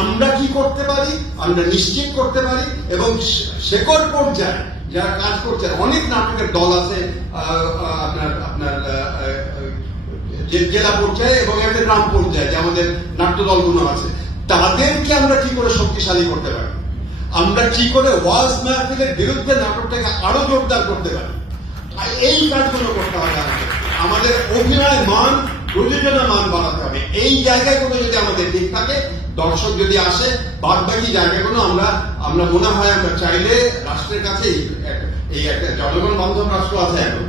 আমরা কি করতে পারি, আমরা নিশ্চিত করতে পারি। এবং শেকড় পর্যায়ে যারা কাজ করছে, অনেক নাটকের দল আছে আপনার আপনার জেলা পর্যায়ে এবং একটা গ্রাম পর্যায়ে যে আমাদের নাট্য দলগুলো আছে, তাদেরকে আমরা কি করে শক্তিশালী করতে পারি, আমরা কি করে ওয়াজ মাহফিলের বিরুদ্ধে নাটকটাকে আরো জোরদার করতে পারি, এই কাজগুলো করতে হবে। আমাদের অভিনয় মান, প্রযোজনা মান বাড়াতে হবে। এই জায়গাগুলো যদি আমাদের ঠিক থাকে, দর্শক যদি আসে, বাদ বাকি জায়গাগুলো আমরা মনে হয় আমরা চাইলে রাষ্ট্রের কাছে এই একটা জনগণ বান্ধব রাষ্ট্র আছে, এখন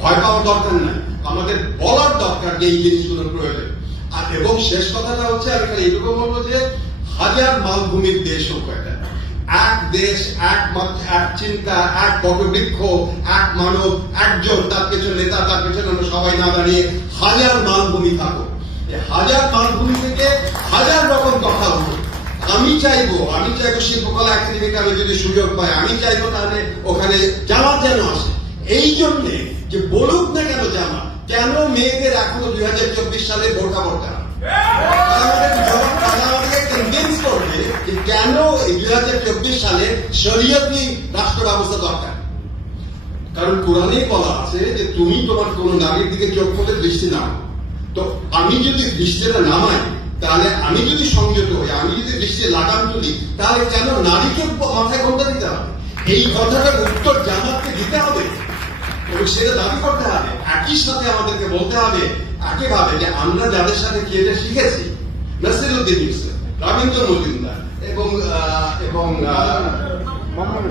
ভয় পাওয়ার দরকার নাই, আমাদের বলার দরকার যে এই জিনিসগুলোর প্রয়োজন। আর এবং শেষ কথাটা হচ্ছে, আমি খালি এইটুকু বলবো যে হাজার মালভূমির দেশ হোক একটা, এক দেশ, এক চিন্তা, এক বটবৃক্ষ, এক মানব, একজন, তার পেছনে নেতা, তার পেছনে আমরা সবাই না দাঁড়িয়ে হাজার মালভূমি থাকো। হাজার মালভূমি থেকে হাজার রকম কথা হতো। আমি চাইবো শিল্পকলা একাডেমিতে আমি যদি সুযোগ পাই, আমি চাইবো তাহলে ওখানে জামাত যেন আসে। এই জন্যে যে বলুক না কেন জামাত, কেন মেয়েদের এখনো 2024 সালে বোরকা পড়তে হবে, কেন 2024 সালে শরীয়তি রাষ্ট্র ব্যবস্থা দরকার। কারণ কোরআনেই বলা আছে যে তুমি তোমার কোন নারীর দিকে চোখ করে দৃষ্টি নাও। তো আমি যদি দৃষ্টিটা নামাই, তাহলে আমি যদি সংযত হই, আমি যদি দৃষ্টি লাগাম তুলি, তাহলে কেন নারীকে মাথায় ঘন্টা দিতে হবে? এই কথাটার উত্তর জামাতকে দিতে হবে এবং সেটা দাবি করতে হবে। একই সাথে আমাদেরকে বলতে হবে একইভাবে যে আমরা যাদের সাথে কেটে শিখেছি, নাসিরউদ্দিন ইউসুফ, রবীন্দ্র মজুমদার এবং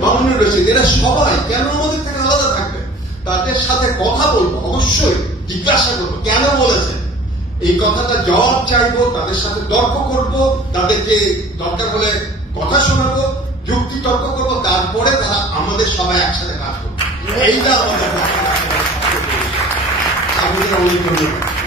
মামুনুর রশিদ, এরা সবাই কেন আমাদের থেকে আলাদা থাকবে? তাদের সাথে কথা বলবো, অবশ্যই জিজ্ঞাসা করবো কেন বলেছেন, এই কথাটা জবাব চাইবো, তাদের সাথে তর্ক করব, তাদেরকে দরকার হলে কথা শোনাবো, যুক্তি তর্ক করবো, তারপরে তারা আমাদের সবাই একসাথে কাজ করবো। এইটা আমাদের অনেক ধন্যবাদ।